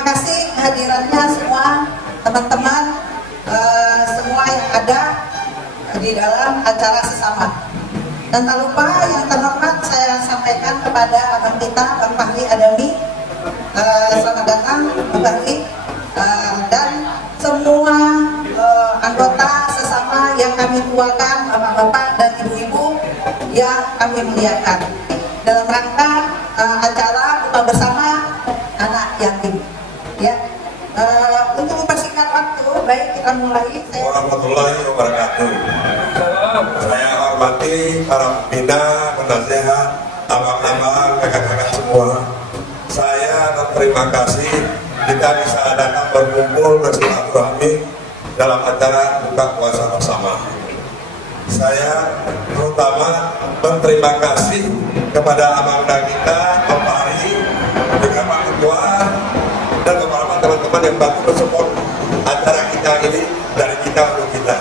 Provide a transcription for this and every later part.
Terima kasih hadirannya semua teman-teman, semua yang ada di dalam acara sesama. Dan tak lupa yang terhormat saya sampaikan kepada abang kita, Bang Fahri Adami. Selamat datang Bang Fahri, dan semua anggota sesama yang kami tuakan, bapak-bapak dan ibu-ibu yang kami muliakan dalam rangka acara buka bersama anak yatim. Ya, untuk mempersingkat waktu, baik kita mulai. Warahmatullahi wabarakatuh. Saya hormati para pembina, penasehat, abang-abang, kakak-kakak semua. Saya berterima kasih kita bisa datang berkumpul bersilaturahmi dalam acara buka puasa bersama. Saya terutama berterima kasih kepada abang-abang kita, Pak Fahri, dengan Pak Ketua, dan beberapa teman-teman yang bantu mensupport acara kita ini dari kita untuk kita.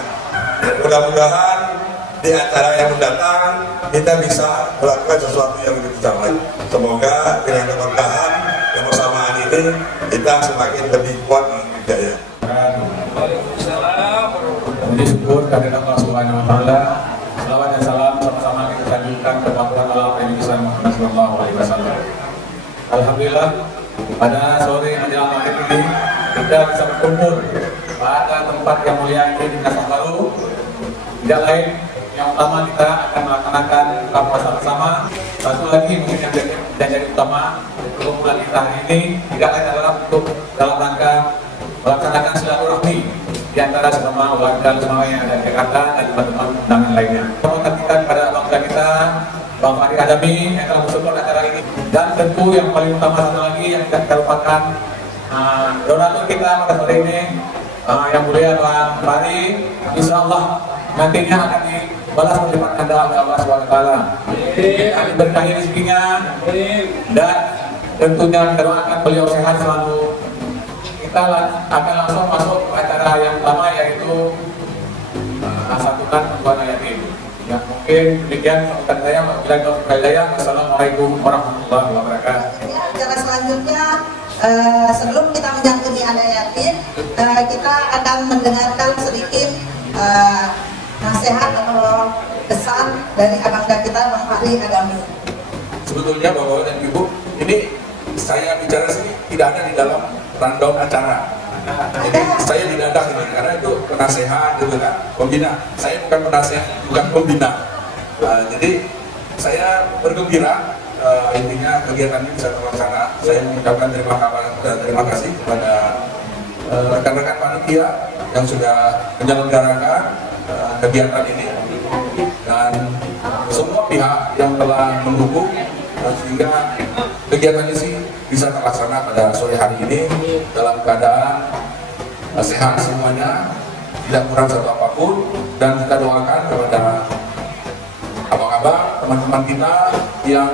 Mudah-mudahan di acara yang mendatang kita bisa melakukan sesuatu yang lebih baik. Semoga dengan keberkahan kebersamaan ini kita semakin lebih kuat dan berjaya. Puji syukur kehadirat Allah Subhanahu wa taala. Selawat dan salam sama-sama kita lanjutkan kepada Allah Nabi Muhammad sallallahu alaihi wasallam. Alhamdulillah, pada sore menjelang maghrib ini kita bisa berkumpul pada tempat yang mulia ini di Kasar Baru. Tidak lain, yang utama kita akan melaksanakan buka puasa bersama. Satu lagi mungkin yang jadi utama perkumpulan kita hari ini tidak lain adalah untuk dalam rangka melaksanakan silaturahmi di antara sesama warga semua yang ada di Jakarta dan teman-teman undangan lainnya. Hormat kita kepada bangsa kita, Bang Fahri Adami yang telah mensupport acara ini, dan tentu yang paling utama satu lagi yang tidak kita lupakan, donatur kita pada sore ini, yang mulia Bang Fahri, insya Allah nantinya akan dibalas berlipat ganda oleh Allah SWT. Amin, berkahi rezekinya, dan tentunya kita doakan beliau sehat selalu. Kita akan langsung masuk ke acara yang utama, yaitu santunan untuk yatim. Ya, mungkin demikian sambutan saya. Wassalamualaikum warahmatullahi wabarakatuh. Acara selanjutnya, sebelum kita menyantuni anak yatim, kita akan mendengarkan sedikit nasihat atau pesan dari abang kita, Bang Fahri Adami. Sebetulnya Bapak dan Ibu, ini saya bicara sini tidak ada di dalam rundown acara. Jadi saya didadak ini karena itu penasehat gitu kan, pembina. Saya bukan penasehat, bukan pembina. Jadi saya bergembira intinya kegiatan ini bisa terlaksana. Saya mengucapkan terima kasih kepada rekan-rekan panitia yang sudah menyelenggarakan kegiatan ini, dan semua pihak yang telah mendukung sehingga kegiatan ini bisa terlaksana pada sore hari ini dalam keadaan sehat semuanya, tidak kurang satu apapun. Dan kita doakan kepada abang-abang, teman-teman kita yang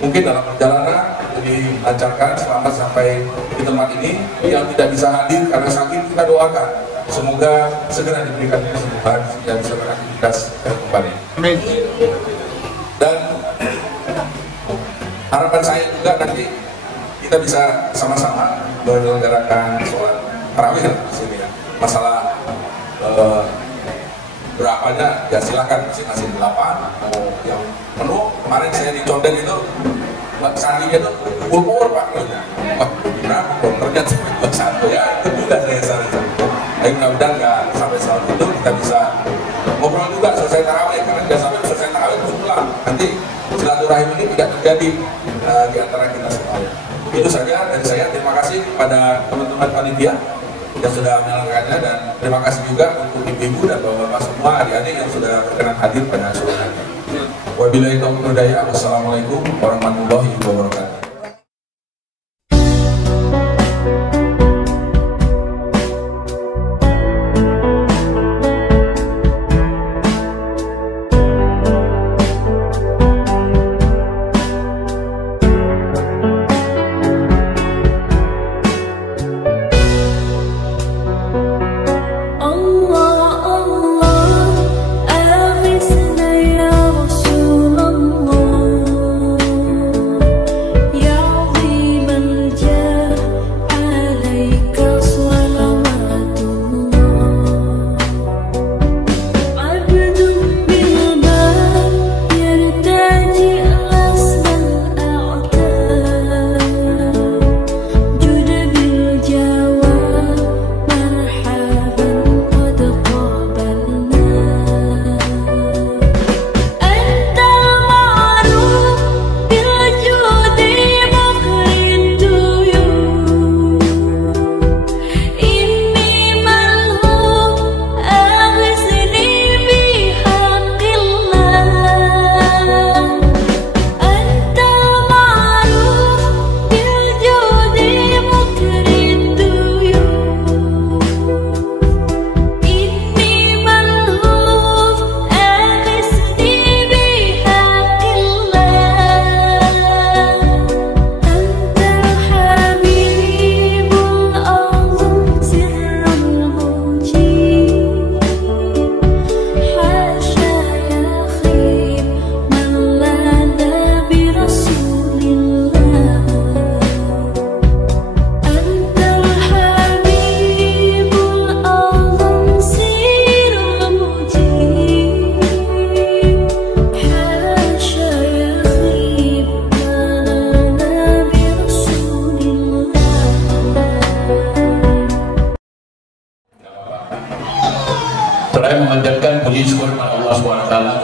mungkin dalam perjalanan dilancarkan selamat sampai di tempat ini. Yang tidak bisa hadir karena sakit, kita doakan semoga segera diberikan kesembuhan dan bisa beraktivitas kembali. Amin. Dan harapan saya juga nanti kita bisa sama-sama menyelenggarakan sholat tarawih di sini ya. Masalah berapanya ya silakan, masing-masing 8 mau yang penuh. Kemarin saya di Condet itu sandinya itu kubur Pak, wah berapa ternyata cuma 1 ya, itu juga saya saran. Tapi mudah-mudahan nggak sampai soal itu, kita bisa ngobrol juga selesai tarawih, karena nggak sampai selesai tarawih terus pulang, nanti silaturahim ini tidak terjadi di antara kita semuanya. Itu saja dari saya. Terima kasih kepada teman-teman panitia yang sudah menyelenggarakannya, dan terima kasih juga untuk ibu-ibu dan bapak-bapak semua, adik-adik yang sudah berkenan hadir pada sore hari ini. Wabillahi taufiq wal hidayah. Wassalamualaikum warahmatullahi wabarakatuh.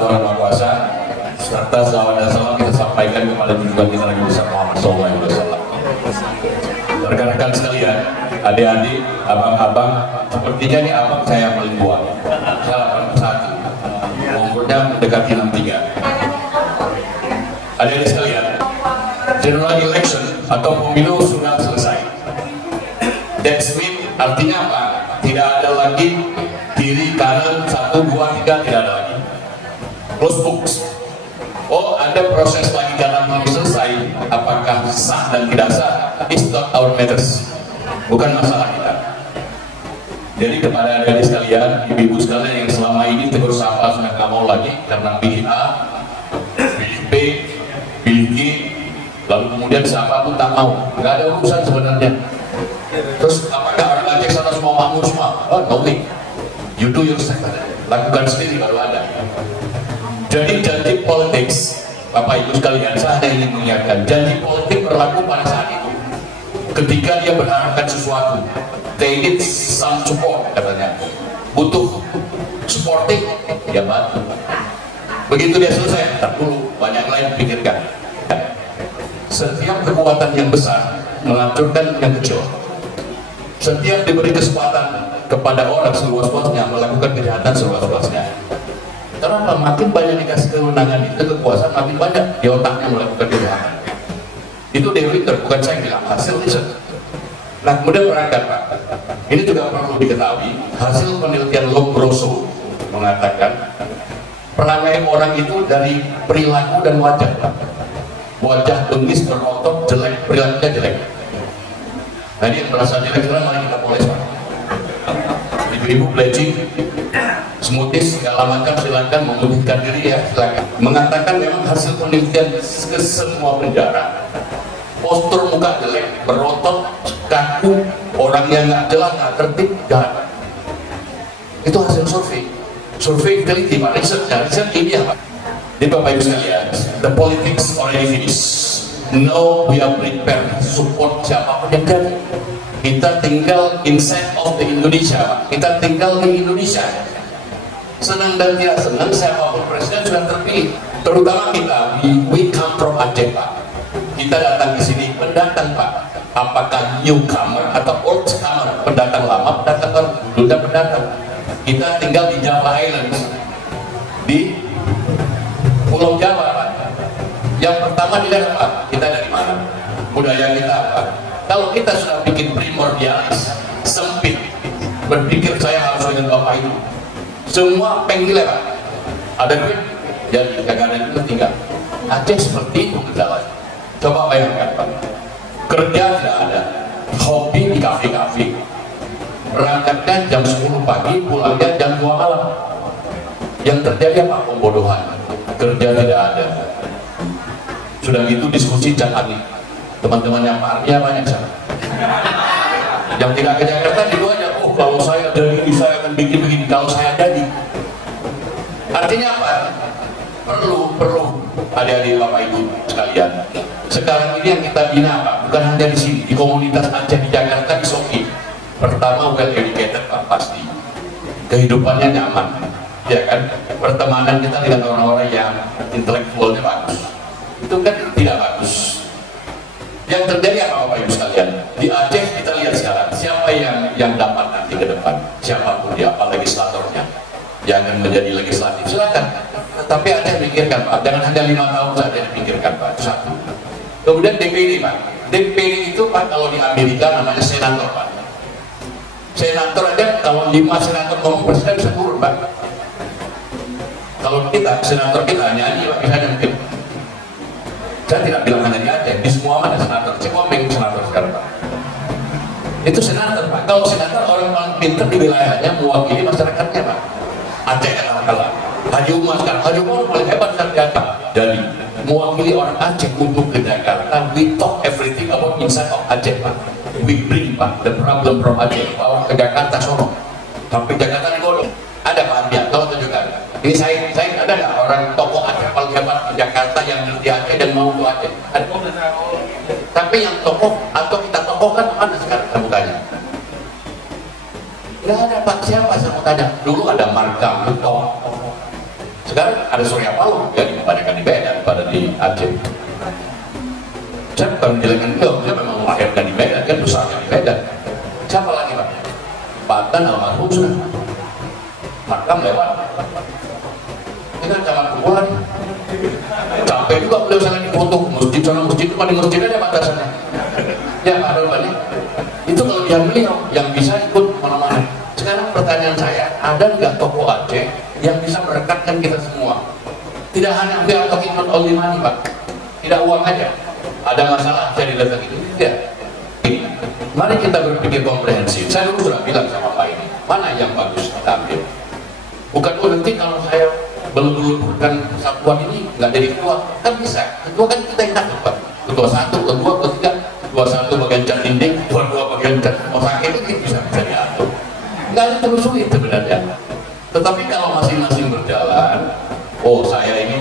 Tuhan Maha Kuasa, serta salawat dan salam kita sampaikan kepada junjungan kita Nabi besar Muhammad SAW. Rekan-rekan sekalian, adik-adik, abang-abang, sepertinya ini abang saya paling tua. Saya 81, umurnya mendekati 63. Adik-adik sekalian, general election atau pemilu sudah selesai. That's mean artinya apa? Tidak ada lagi kiri, kanan, 1, 2, 3, tidak ada lagi. Close books. Oh, ada proses lagi karena belum selesai. Apakah sah dan tidak sah? It's not our matters. Bukan masalah kita. Jadi kepada adik-adik sekalian, ibu-ibu sekalian yang selama ini tegur sapa sudah nggak mau lagi karena pilih A, pilih B, pilih G, lalu kemudian siapa pun tak mau. Nggak ada urusan sebenarnya. Terus apakah orang Aceh sana semua makmur semua? Oh, no way. You do yourself. Lakukan sendiri kalau ada. Jadi janji politik, Bapak Ibu sekalian, saya hanya ingin mengingatkan, janji politik berlaku pada saat itu. Ketika dia berharapkan sesuatu, they need some support katanya. Butuh supporting, dia bantu. Begitu dia selesai, tak dulu banyak lain pikirkan. Setiap kekuatan yang besar menghancurkan yang kecil. Setiap diberi kesempatan kepada orang seluas-luasnya melakukan kejahatan seluas-luasnya. Karena makin banyak dikasih kewenangan itu, kekuasaan makin banyak di otaknya melakukan kejahatan. Itu Dewi bukan saya bilang, hasil riset. Nah kemudian berangkat Pak, ini juga perlu diketahui, hasil penelitian Lombroso mengatakan perangai orang itu dari perilaku dan wajah Pak. Wajah bengis, berotot, jelek, perilakunya jelek. Nah ini yang merasa jelek, sekarang malah kita poles Pak. Ibu-ibu pledging, smoothies, segala macam silakan, memutihkan diri ya silakan. Mengatakan memang hasil penelitian ke semua penjara, postur muka jelek, berotot, kaku, orang yang nggak jelas, nggak tertib, jahat. Itu hasil survei teliti Pak, risetnya ini apa? Jadi Bapak Ibu sekalian, the politics already finished. Now we are prepared support siapapun yang jadi. Kita tinggal inside of the Indonesia, kita tinggal di Indonesia. Senang dan tidak senang siapapun presiden sudah terpilih. Terutama kita, we come from Aceh Pak. Kita datang di sini pendatang Pak. Apakah newcomer atau oldcomer? Pendatang lama, pendatang baru, sudah pendatang. Kita tinggal di Java Island, di Pulau Jawa Pak. Yang pertama dilihat Pak, kita dari mana? Budaya kita apa? Kalau kita sudah bikin primordialis, sempit, berpikir saya harus dengan Bapak itu, semua penggila Pak. Ada duit, jadi kagak ada duit tinggal. Aceh seperti itu kendalanya. Coba bayangkan Pak, kerja tidak ada, hobi di kafe-kafe, berangkatnya jam 10 pagi, pulangnya jam 2 malam. Yang terjadi apa? Pembodohan. Kerja tidak ada. Sudah gitu diskusi jangan teman-teman yang parkir banyak sana. Yang tidak ke Jakarta di luarnya, oh kalau saya dari ini saya akan bikin begini, kalau saya jadi. Artinya apa? Perlu adik-adik Bapak Ibu sekalian. Sekarang ini yang kita bina Pak, bukan hanya di sini, di komunitas Aceh di Jakarta di Soki. Pertama well educated Pak, pasti. Kehidupannya nyaman, ya kan? Pertemanan kita dengan orang-orang yang intelektualnya bagus. Itu kan tidak bagus. Yang terjadi apa Bapak Ibu sekalian? Di Aceh kita lihat sekarang siapa yang dapat nanti ke depan, siapapun dia, apa legislatornya yang akan menjadi legislatif, silakan. Tapi Aceh pikirkan Pak, jangan hanya 5 tahun saja dipikirkan Pak, itu satu. Kemudian DPD Pak, DPD itu Pak kalau di Amerika namanya senator Pak. Senator aja kalau 5 senator ngomong presiden bisa turun Pak. Kalau kita, senator kita nyanyi Pak, misalnya mungkin. Saya tidak bilang hanya di Aceh, di semua mana senator, Cikomeng senator sekarang Pak. Itu senator Pak, kalau senator orang paling pintar di wilayahnya mewakili masyarakatnya Pak. Aceh kalah. Haji Umar sekarang, Haji Umar paling hebat Jakarta. Jadi mewakili orang Aceh untuk ke Jakarta, we talk everything about inside of Aceh Pak. We bring Pak, the problem from Aceh, bawa ke Jakarta sono. Sampai Jakarta digodong. Ada Pak Ardian, kalau tunjukkan. Ini saya ada nggak orang tokoh Aceh paling hebat di Jakarta yang ngerti Aceh dan mau ke Aceh? Ada. Tapi yang tokoh atau kita tokohkan mana sekarang sambutannya? Nggak ada Pak, siapa sambutannya? Dulu ada Markam, Sekarang ada Surya Paloh yang dipadatkan di Medan pada di Aceh. Saya bukan menjelekkan beliau, saya memang melahirkan di Medan, kan besarnya di Medan. Siapa lagi Pak? Bahkan almarhum sudah makam lewat. Ini kan zaman kumpulan. Capek juga beliau sangat difoto masjid sana masjid itu, di masjid ada batasannya. Ya ada banyak. Itu kelebihan beliau yang bisa ikut mana-mana. Sekarang pertanyaan saya, ada nggak tokoh Aceh yang bisa merekatkan kita semua? Tidak hanya we are talking about only money Pak, tidak uang aja. Ada masalah saya didatang itu tidak. Ini, mari kita berpikir komprehensif. Saya dulu sudah bilang sama Pak ini, mana yang bagus kita ambil. Bukan nanti kalau saya belum-belumkan persatuan ini nggak jadi ketua, kan bisa. Ketua kan kita yang takut Pak. Ketua satu, ketua ketiga, ketua satu bagian cat dinding, ketua dua bagian cat sakit itu bisa diatur. Nggak ada terus sulit sebenarnya. Tetapi kalau masing-masing berjalan, oh saya ini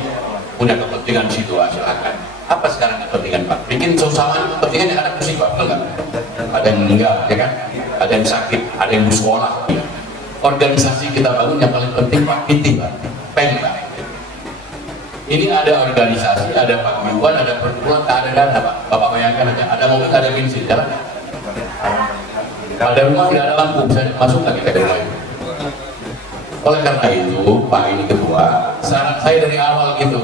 punya kepentingan situ, silakan. Apa sekarang kepentingan Pak? Bikin suasana kepentingan yang ada musibah, betul nggak? Ada yang meninggal, ya kan? Ada yang sakit, ada yang bersekolah. Organisasi kita bangun yang paling penting Pak, PT Pak, PEN Pak. Ini ada organisasi, ada paguyuban, ada perkumpulan, tak ada dana Pak. Bapak bayangkan aja, ada mobil, ada bensin, jalan. Ada rumah tidak ada lampu, bisa masuk lagi ke rumah itu. Oleh karena itu, Pak ini ketua, saran saya dari awal gitu.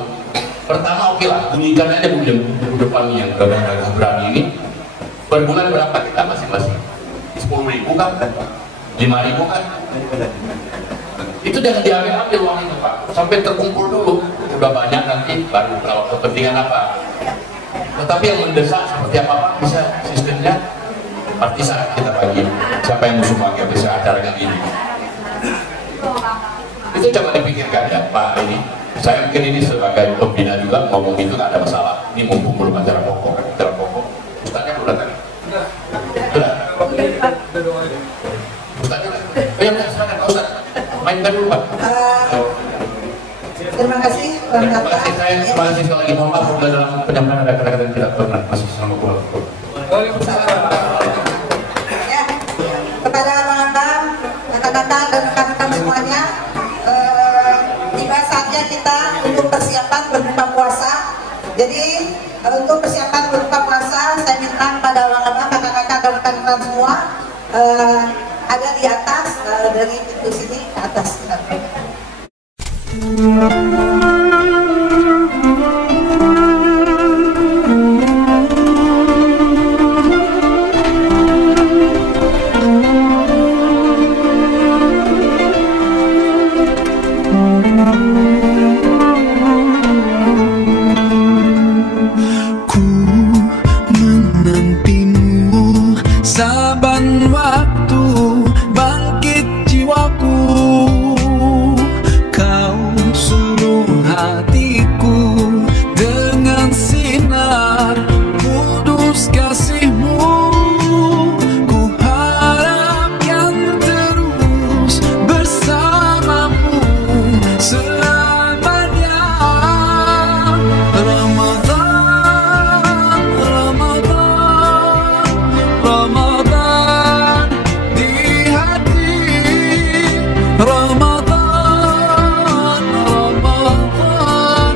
Pertama oke lah, bunyikan aja bunyi depan yang gagah berani ini. Per bulan berapa kita masing-masing? 10.000 kan? 5.000 kan? Itu jangan diambil uang itu Pak, sampai terkumpul dulu. Udah banyak nanti baru kalau kepentingan apa. Tetapi yang mendesak seperti apa Pak, bisa sistemnya partisan kita bagi. Siapa yang musuh bagi bisa acara kayak gini. Itu coba dipikirkan ya Pak ini. Saya mungkin ini sebagai pembina juga ngomong itu nggak ada masalah. Ini mumpung belum acara pokok, Ustaznya udah tadi. Sudah. Ustaznya udah. Ya silakan Pak Ustaz. Mainkan dulu Pak. Terima kasih Bang Hatta. Terima kasih sekali lagi. Mohon maaf dalam penyampaian ada kata-kata yang tidak pernah masih sama pulang. Ya, kepada abang-abang, kakak-kakak dan rekan-rekan semuanya, tiba saatnya kita untuk persiapan berbuka puasa. Jadi untuk persiapan berbuka puasa, saya minta kepada abang-abang, kakak-kakak dan rekan-rekan semua ada di atas, dari pintu sini ke atas. Saban waktu bangkit jiwaku, kau suruh hatiku dengan sinar kudus kasih-Mu. Ku harapkan terus bersamamu selamanya. Ramadan, Ramadan, Ramadan di hati, Ramadan, Ramadan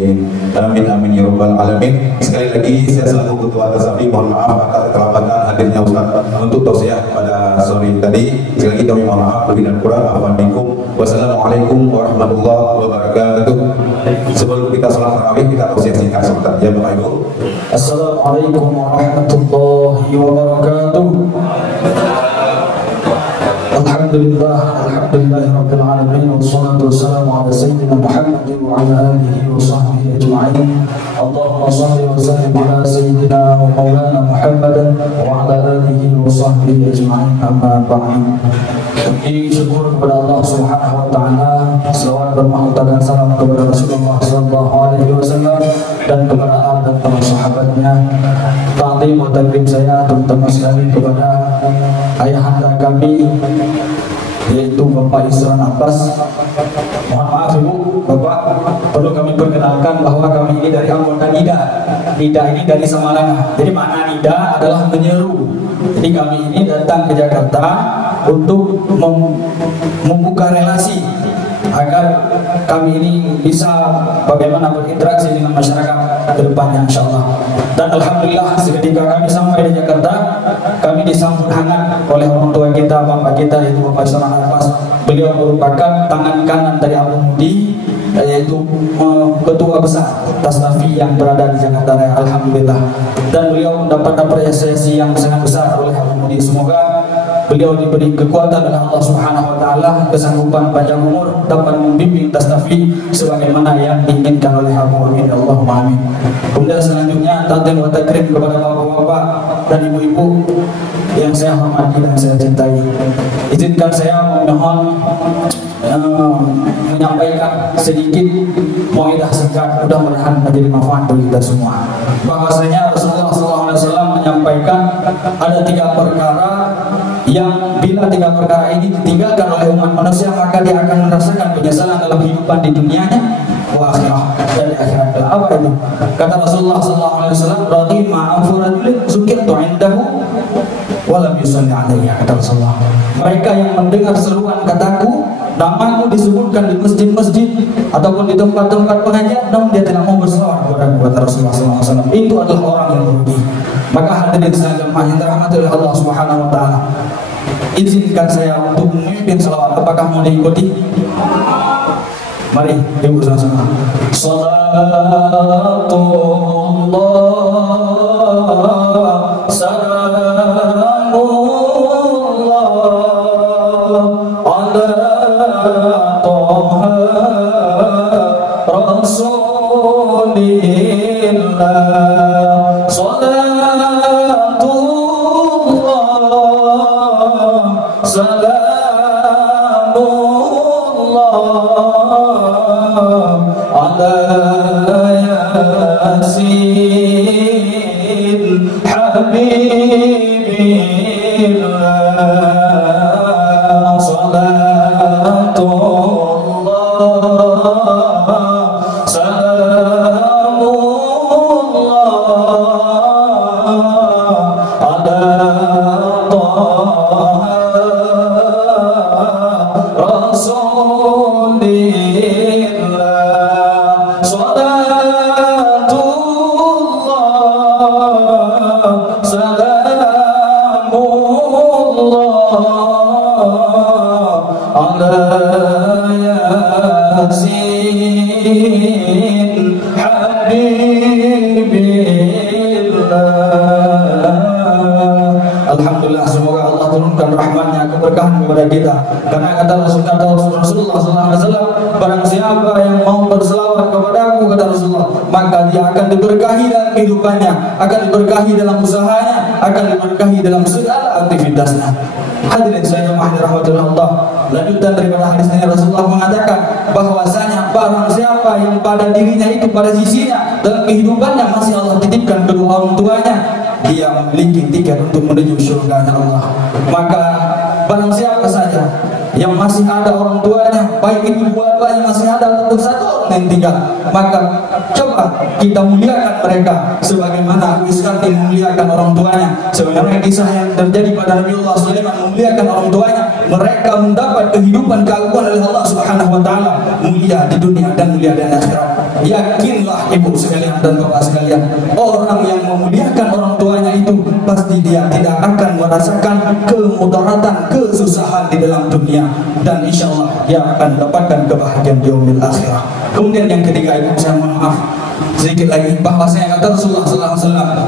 Amin. Amin amin ya rabbal alamin. Sekali lagi saya selaku Ketua Tasawuf mohon maaf atas keterlambatan hadirnya Ustaz untuk tausiah pada sore tadi. Sekali lagi kami mohon maaf lebih dan kurang. Wassalamualaikum warahmatullahi wabarakatuh. Sebelum kita sholat tarawih kita tausiah singkat sebentar ya Bapak Ibu. Assalamualaikum warahmatullahi wabarakatuh. Alhamdulillahirabbil alamin wassalatu wassalamu ala sayyidina Muhammadin wa ala alihi wa sahbihi ajma'in. Allahumma shalli wa sallim ala sayyidina wa maulana Muhammadin wa ala alihi wa sahbihi ajma'in. Amma ba'd. Syukur kepada Allah Subhanahu wa taala, selawat bermahkota dan salam kepada Rasulullah sallallahu alaihi wasallam dan kepada ahli dan para sahabatnya. Ta'zim wa takrim saya terutama sekali kepada ayahanda kami yaitu Bapak Isran Abbas. Mohon maaf Ibu, Bapak, perlu kami perkenalkan bahwa kami ini dari anggota NIDA. NIDA ini dari Samalanga. Jadi makna NIDA adalah menyeru. Jadi kami ini datang ke Jakarta untuk membuka relasi agar kami ini bisa bagaimana berinteraksi dengan masyarakat ke depannya insyaallah. Dan alhamdulillah seketika kami sampai di Jakarta, kami disambut hangat oleh orang tua kita, bapak kita yaitu Bapak Isran Abbas. Beliau merupakan tangan kanan dari Abu Mudi, yaitu ketua besar Tasnafi yang berada di Jakarta Raya, alhamdulillah. Dan beliau mendapat apresiasi yang sangat besar oleh Abu Mudi. Semoga beliau diberi kekuatan oleh Allah Subhanahu wa taala, kesanggupan panjang umur dapat membimbing Tasnafi sebagaimana yang diinginkan oleh Abu Mudi. Allahumma amin. Kemudian selanjutnya ta'zim wa takrim kepada bapak-bapak dan ibu-ibu yang saya hormati dan saya cintai. Izinkan saya memohon menyampaikan sedikit muaidah singkat, mudah-mudahan menjadi manfaat bagi kita semua. Bahwasanya Rasulullah SAW menyampaikan ada 3 perkara yang bila 3 perkara ini ditinggalkan oleh umat manusia maka dia akan merasakan penyesalan dalam kehidupan di dunianya wa akhirah dan di akhirat. Apa itu? Kata Rasulullah SAW, "Raghima anfurajulin zukirtu indahu walam yusalli alaiya." Kata Rasulullah, mereka yang mendengar seruan kataku, namaku disebutkan di masjid-masjid ataupun di tempat-tempat pengajian, namun dia tidak mau berselawat kepada kata Rasulullah SAW, itu adalah orang yang merugi. Maka hadirin sekalian yang dirahmati oleh Allah Subhanahu wa taala, izinkan saya untuk memimpin selawat. Apakah mau diikuti? Mari ibu sama-sama. Salatullah salamullah ala Toha Rasulillah. Salatullah salamullah ala Yasin Habibillah. Salatullah salamullah ala Toha Rasulillah. Salatullah salamullah ala Yasin Habibillah. Alhamdulillah, semoga Allah turunkan rahmatnya, keberkahan kepada kita. Karena kata Rasulullah SAW, barang siapa yang mau berselawat kepadaku, kata Rasulullah, maka dia akan diberkahi dalam kehidupannya, akan diberkahi dalam usahanya, akan diberkahi dalam segala aktivitasnya. Hadirin sekalian yang dirahmati Allah, lanjutan daripada hadis ini Rasulullah mengatakan bahwasanya barang siapa yang pada dirinya itu, pada sisinya dalam kehidupannya masih Allah titipkan kedua orang tuanya, dia memiliki tiket untuk menuju surga Allah. Maka barang siapa saja yang masih ada orang tuanya, baik itu dua-duanya masih ada ataupun satu orang yang tinggal. Maka coba kita muliakan mereka sebagaimana Islam memuliakan orang tuanya. Sebenarnya kisah yang terjadi pada Nabiullah Sulaiman memuliakan orang tuanya. Mereka mendapat kehidupan keagungan oleh Allah Subhanahu wa taala, mulia di dunia dan mulia di akhirat. Yakinlah ibu sekalian dan bapak sekalian, orang yang memuliakan orang tuanya itu pasti dia tidak akan merasakan kemudaratan, kesusahan di dalam dunia, dan insya Allah dia akan mendapatkan kebahagiaan di yaumil akhirah. Kemudian yang ketiga, ibu saya mohon maaf sedikit lagi, bahwasanya kata Rasulullah SAW,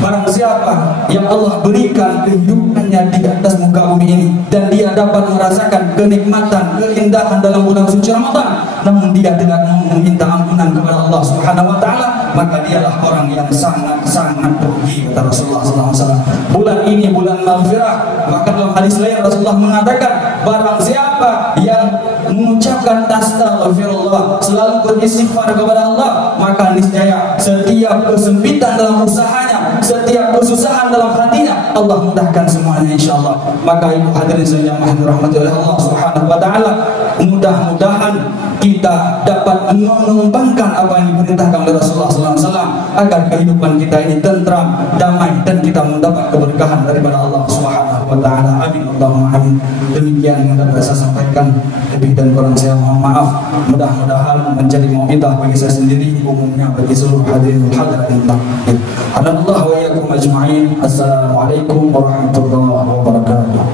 barang siapa yang Allah berikan kehidupannya di atas muka bumi ini dan dia dapat merasakan kenikmatan, keindahan dalam bulan suci Ramadan, namun dia tidak mau meminta ampunan kepada Allah Subhanahu wa taala, maka dialah orang yang sangat rugi, kata Rasulullah SAW. Bulan ini bulan maghfirah, maka dalam hadis lain Rasulullah mengatakan, barang siapa yang mengucapkan astaghfirullah, selalu beristighfar kepada Allah, maka niscaya setiap kesempitan dalam usahanya, setiap kesusahan dalam hatinya, Allah mudahkan semuanya insyaallah. Maka ibu hadirin sekalian yang dirahmati oleh Allah Subhanahu wa taala, mudah-mudahan kita dapat mengembangkan apa yang diperintahkan oleh Rasulullah SAW agar kehidupan kita ini tentram, damai, dan kita mendapat keberkahan daripada Allah Subhanahu wa taala. Amin Allahumma amin. Demikian yang dapat saya sampaikan, lebih dan kurang saya mohon maaf. Mudah-mudahan menjadi mau'izah bagi saya sendiri, umumnya bagi seluruh hadirin hadirin. Alhamdulillah wa iyyakum ajma'in. Assalamualaikum warahmatullahi wabarakatuh.